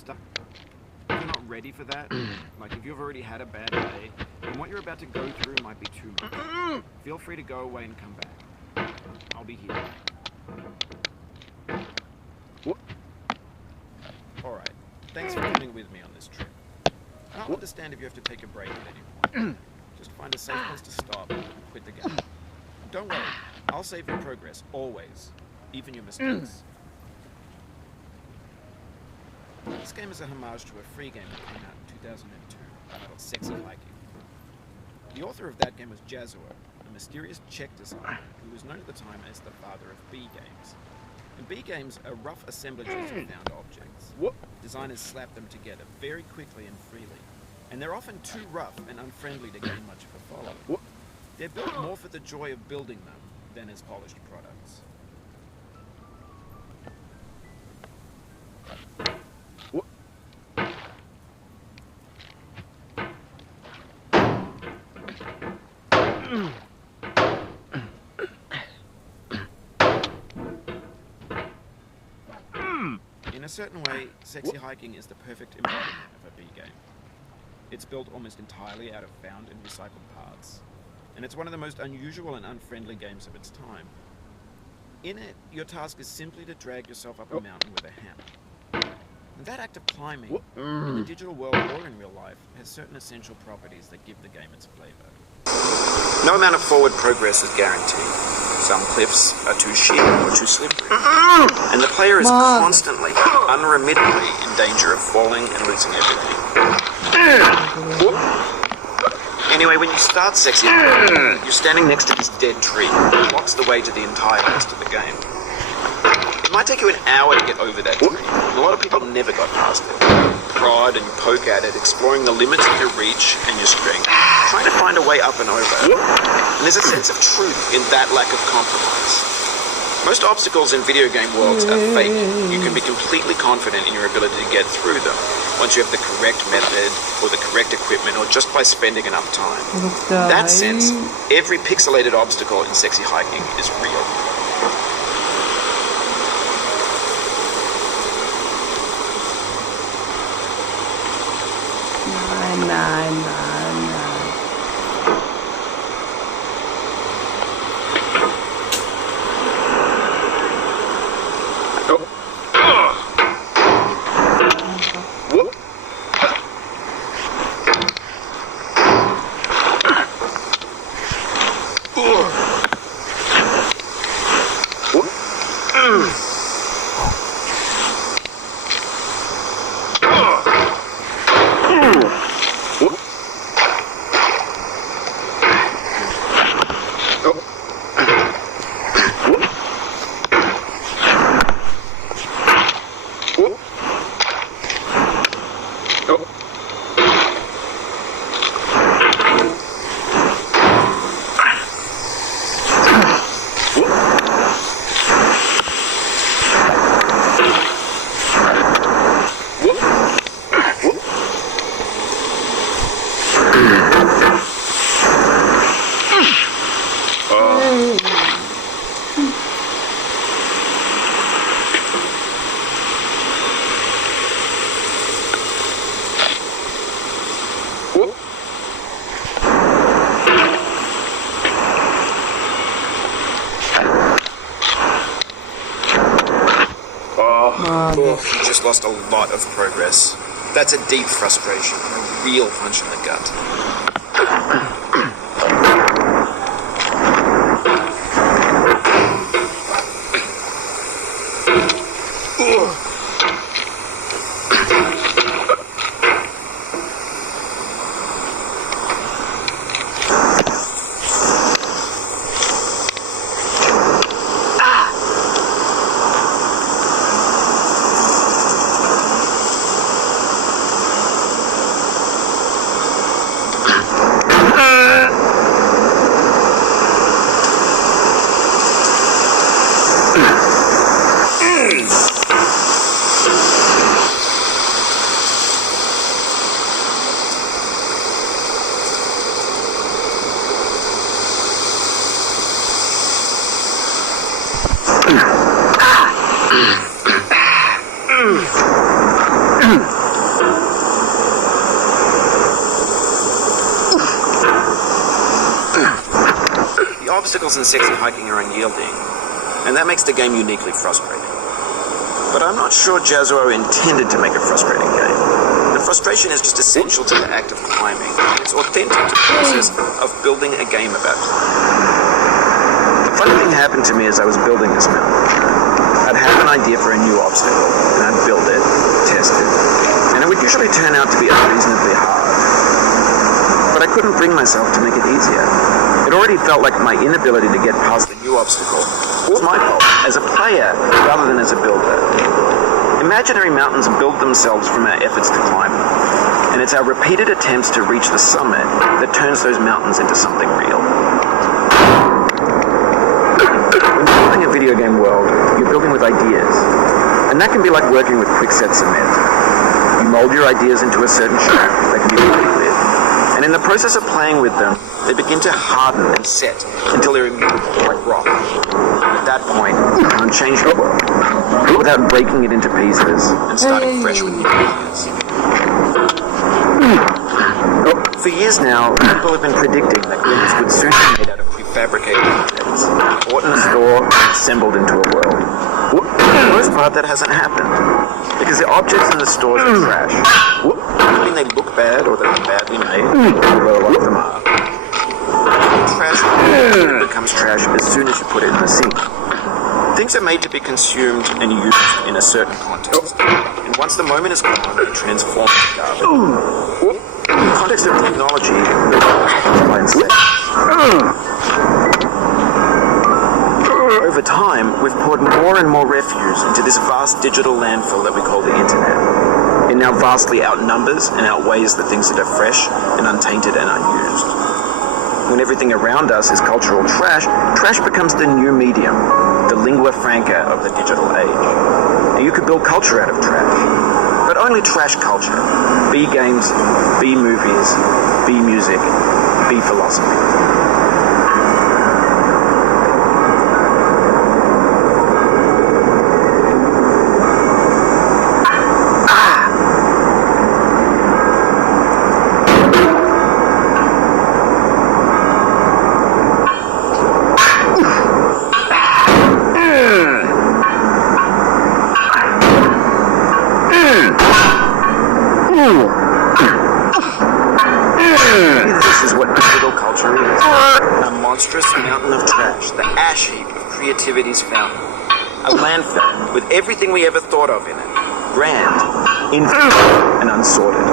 stuck. If you're not ready for that, like if you've already had a bad day, then what you're about to go through might be too much. Feel free to go away and come back. I'll be here. Alright, thanks for coming with me on this trip. I'll understand if you have to take a break at any point. Just find a safe place to stop and quit the game. Don't worry, I'll save your progress, always. Even your mistakes. This game is a homage to a free game that came out in 2002 titled Sexy Hiking. The author of that game was Jazzuo, a mysterious Czech designer who was known at the time as the father of B games. In B games are rough assemblages of found objects. Designers slap them together very quickly and freely, and they're often too rough and unfriendly to gain much of a following. They're built more for the joy of building them than as polished products. In a certain way, Sexy Hiking is the perfect embodiment of a B game. It's built almost entirely out of found and recycled parts, and it's one of the most unusual and unfriendly games of its time. In it, your task is simply to drag yourself up a mountain with a hammer. And that act of climbing, in the digital world or in real life, has certain essential properties that give the game its flavor. No amount of forward progress is guaranteed. Some cliffs are too sheer or too slippery, and the player is constantly, unremittingly in danger of falling and losing everything. Anyway, when you start Sexy Hiking, you're standing next to this dead tree that blocks the way to the entire rest of the game. It might take you an hour to get over that tree, and a lot of people never got past it. Prod and poke at it, exploring the limits of your reach and your strength, trying to find a way up and over. And there's a sense of truth in that lack of compromise. Most obstacles in video game worlds are fake. You can be completely confident in your ability to get through them once you have the correct method or the correct equipment or just by spending enough time. In that sense, every pixelated obstacle in Sexy Hiking is real. Nein. You just lost a lot of progress. That's a deep frustration, a real punch in the gut. The obstacles in sexy hiking are unyielding, and that makes the game uniquely frustrating. But I'm not sure Jazzuo intended to make a frustrating game. The frustration is just essential to the act of climbing. It's authentic to the process of building a game about climbing. The funny thing happened to me as I was building this mountain. I'd have an idea for a new obstacle, and I'd build it, test it, and it would usually turn out to be unreasonably hard. But I couldn't bring myself to make it easier. It already felt like my inability to get past the new obstacle was my fault, as a player rather than as a builder. Imaginary mountains build themselves from our efforts to climb them, and it's our repeated attempts to reach the summit that turns those mountains into something real. When you're building a video game world, you're building with ideas, and that can be like working with quickset cement. You mold your ideas into a certain shape that can be worked with, and in the process of playing with them, they begin to harden and set until they're immutable like rock. At that point, you can't change your world without breaking it into pieces and starting fresh with new ideas. For years now, people have been predicting that games would soon be made out of prefabricated objects, bought in a store and assembled into a world. For the most part, that hasn't happened, because the objects in the stores are trash. I mean, they look bad or they're badly made, although a lot of them are. Trash becomes trash as soon as you put it in the sink. Things are made to be consumed and used in a certain context, and once the moment is gone, they transform into garbage. In the context of technology, over time, we've poured more and more refuse into this vast digital landfill that we call the internet. It now vastly outnumbers and outweighs the things that are fresh and untainted and unused. When everything around us is cultural trash, trash becomes the new medium, the lingua franca of the digital age. And you could build culture out of trash, but only trash culture. Be games, be movies, be music, be philosophy. This is what digital culture is. A monstrous mountain of trash, the ash heap of creativity's fountain. A landfill with everything we ever thought of in it. Grand, infinite, and unsorted.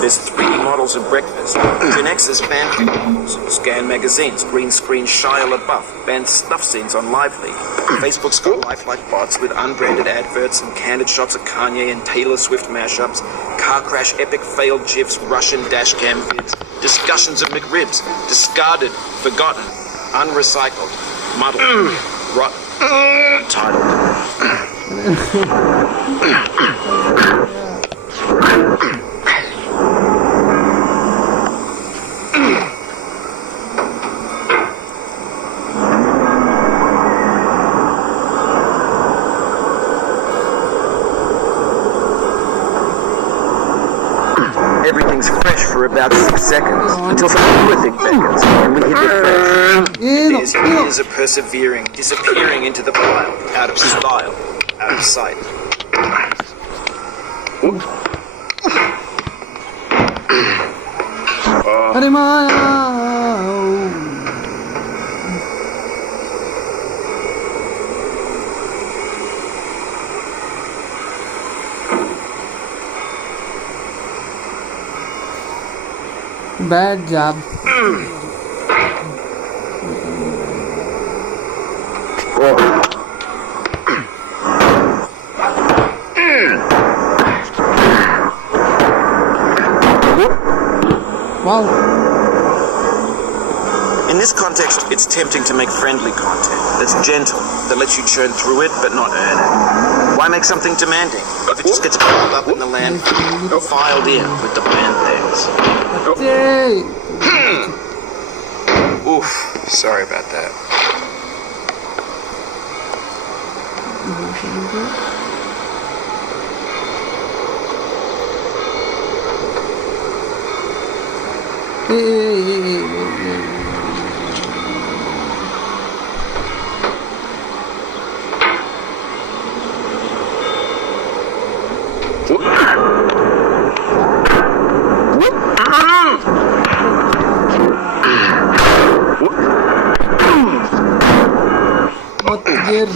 There's 3D models of breakfast, Gen X's fanfic models, scan magazines, green screen Shia LaBeouf, banned snuff scenes on Lively. Facebook's got lifelike bots with unbranded adverts and candid shots of Kanye and Taylor Swift mashups, car crash epic failed GIFs, Russian dashcam vids, discussions of McRibs, discarded, forgotten, unrecycled, muddled, rotten, titled. Everything's fresh for about 6 seconds until something newer thing beckons and we hit refresh. There's years of persevering, disappearing into the wild, out of style, out of sight. Bad job. Wow. In this context, it's tempting to make friendly content that's gentle, that lets you churn through it but not earn it. Why make something demanding if it just gets piled up in the landfill, filed in with the band things? बच्चे Oof, sorry about that. मत गिर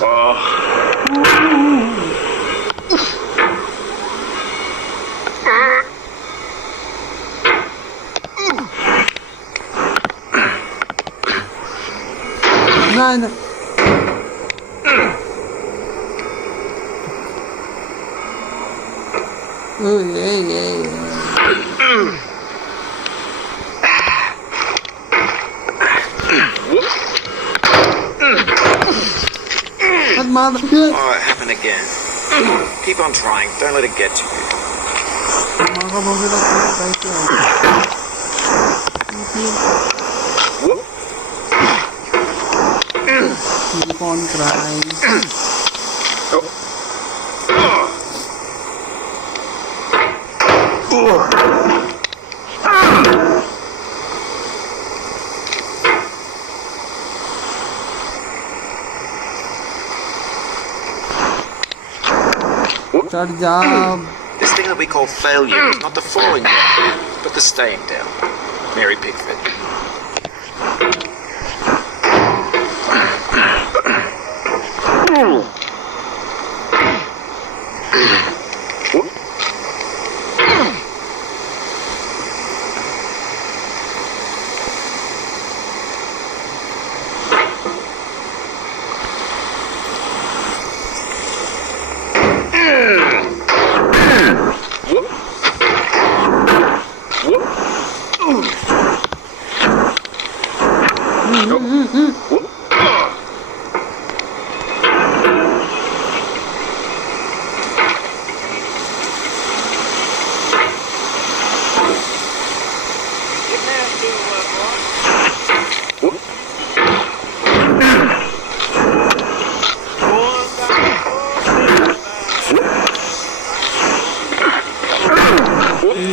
ना ना मत मार Oh, it happened again. Keep on trying. Don't let it get to you. मागा मगे तो keep on crying. चढ़ जा This thing that we call failure is not the falling down, but the staying down. Mary Pickford.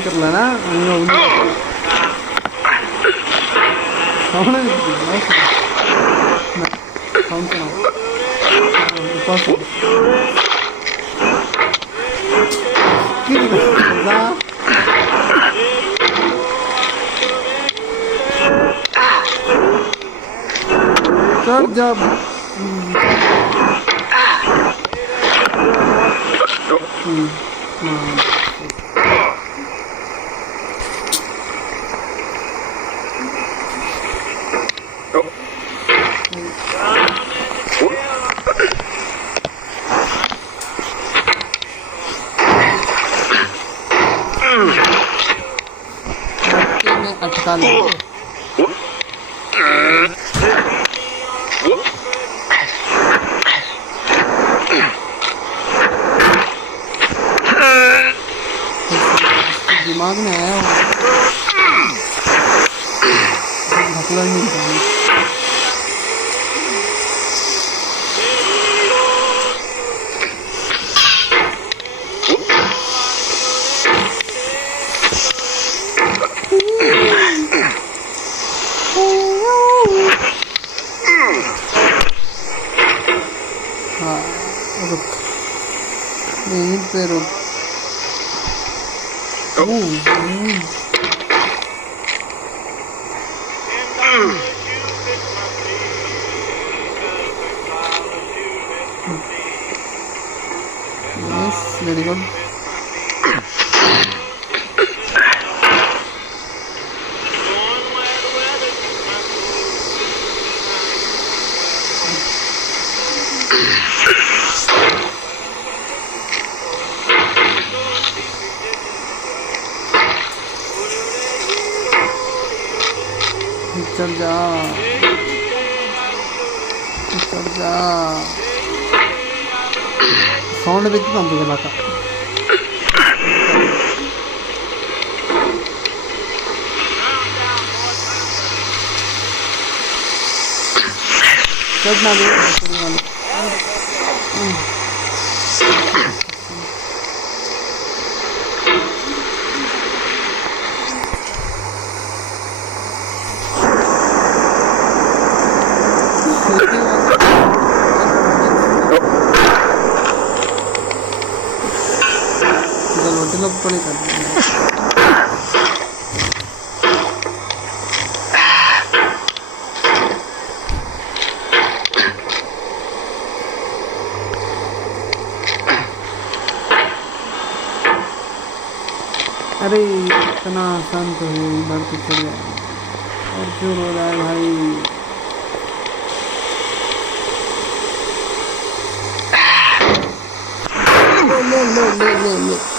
कर लेना कौन है कौन सा चढ़ जब अटका लो दिमाग में आया ढकला नहीं था रुक यहीं पे रुक yes very good चढ़ जा चढ़ जा साउंड देखते हम तो लाता चल ना दे पड़े कर अरे इतना आसान तो है एक बार तो चल जाए और क्यों रो रहा है भाई ले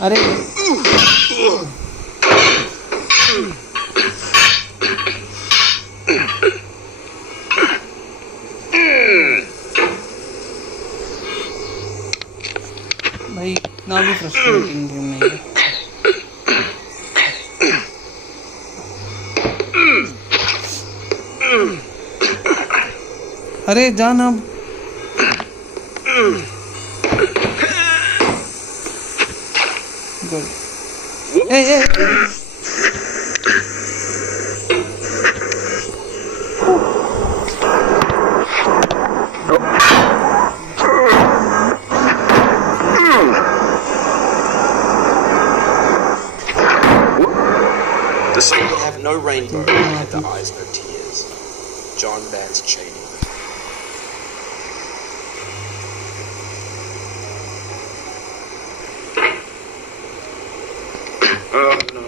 अरे भाई इतना भी फ्रस्ट्रेटिंग गेम नहीं है अरे जान अब ए The sun will have no rainbow and the eyes no tears. John Vance Cheney. Oh no.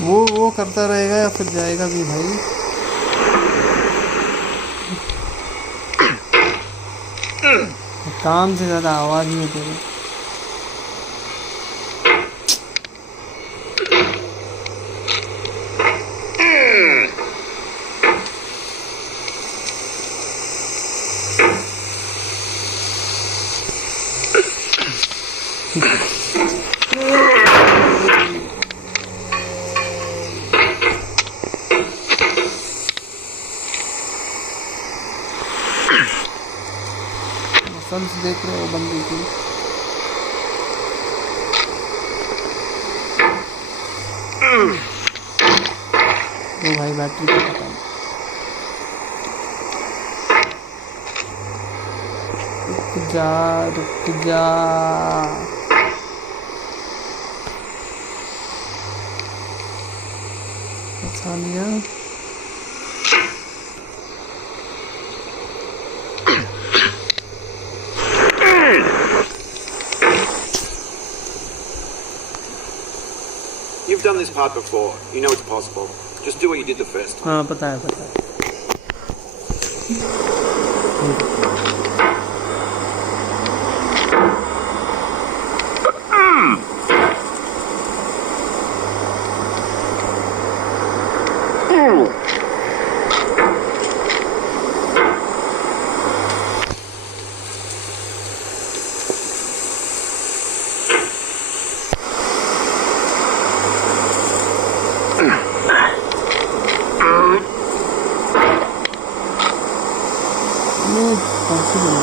वो करता रहेगा या फिर जाएगा भी भाई काम से ज्यादा आवाज नहीं होती सन्स देख रहे हो बंदी की तो भाई बैटरी का पता नहीं रुक जा Sania You've done this part before. You know it's possible. Just do what you did the first time. हाँ पता है No, possible.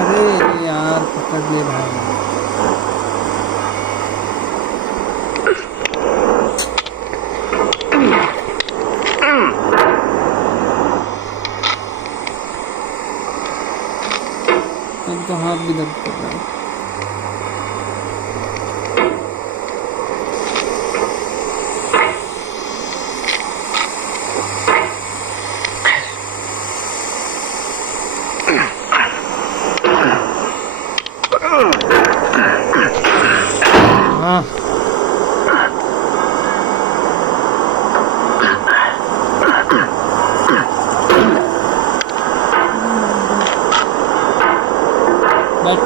अरे यार पकड़ ले भाई। अब तो हाथ भी दर्द कर रहा है। हाँ बट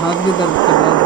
हाथ भी दर्द कर रहा है।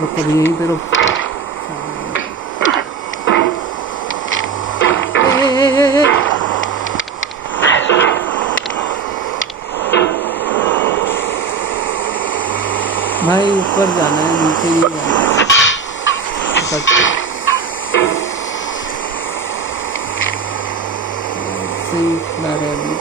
रुक अभी यहीं पे रुक। भाई ऊपर जाना है, नीचे नहीं जाना है। सही खड़ा रहे अभी।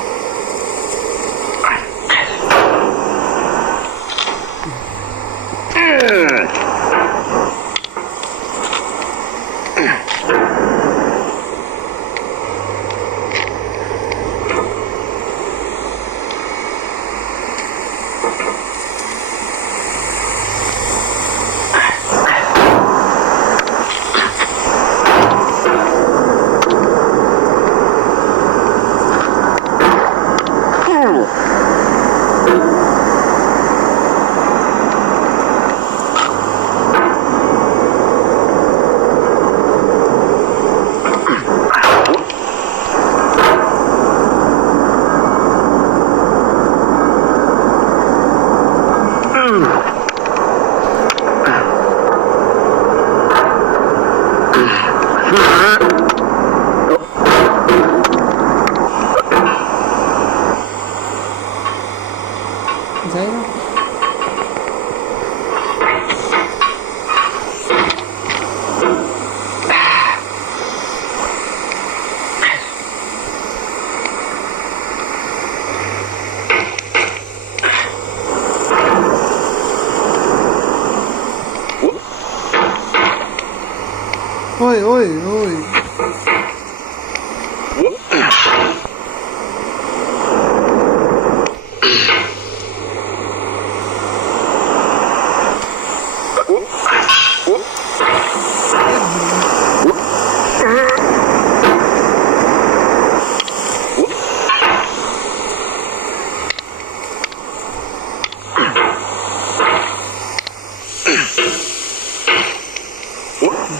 ओए ओए ओए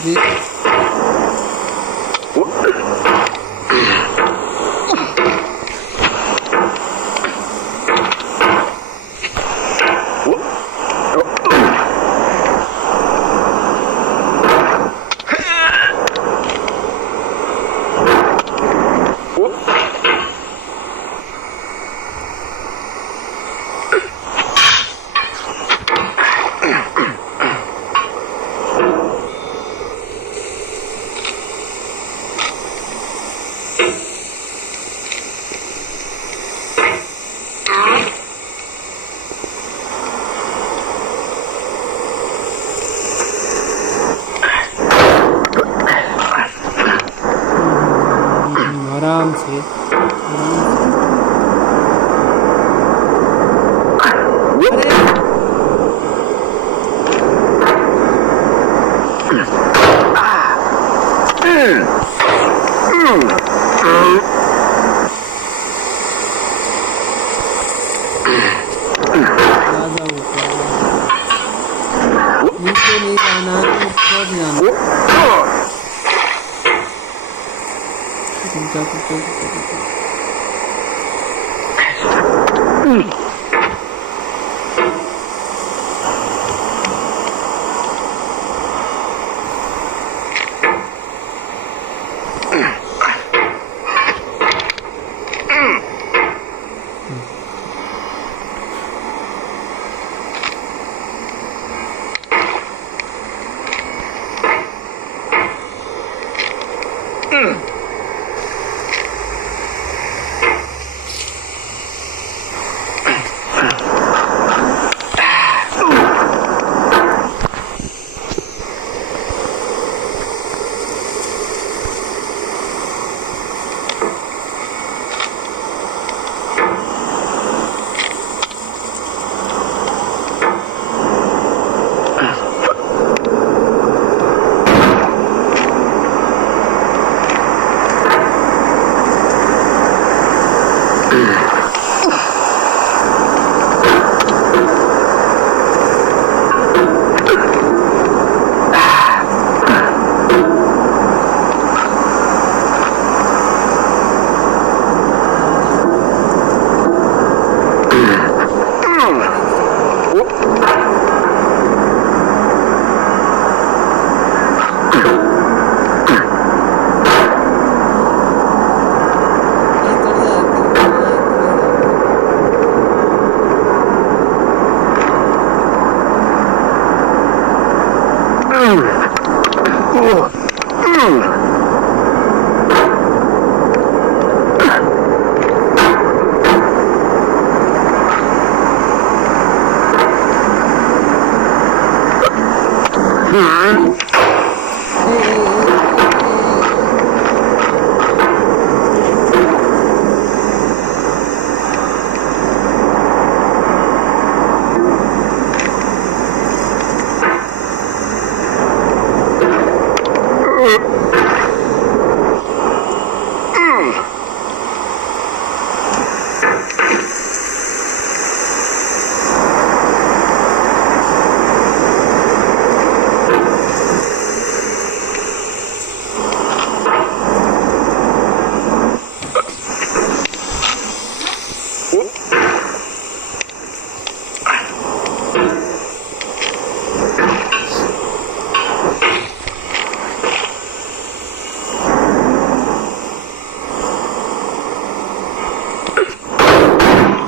जी आराम से नीचे नहीं जाना ऊपर जाना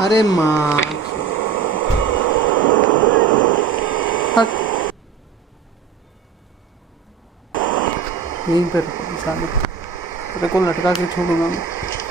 अरे माँ यहीं पर साले तेरे को लटका के छोड़ूंगा मैं।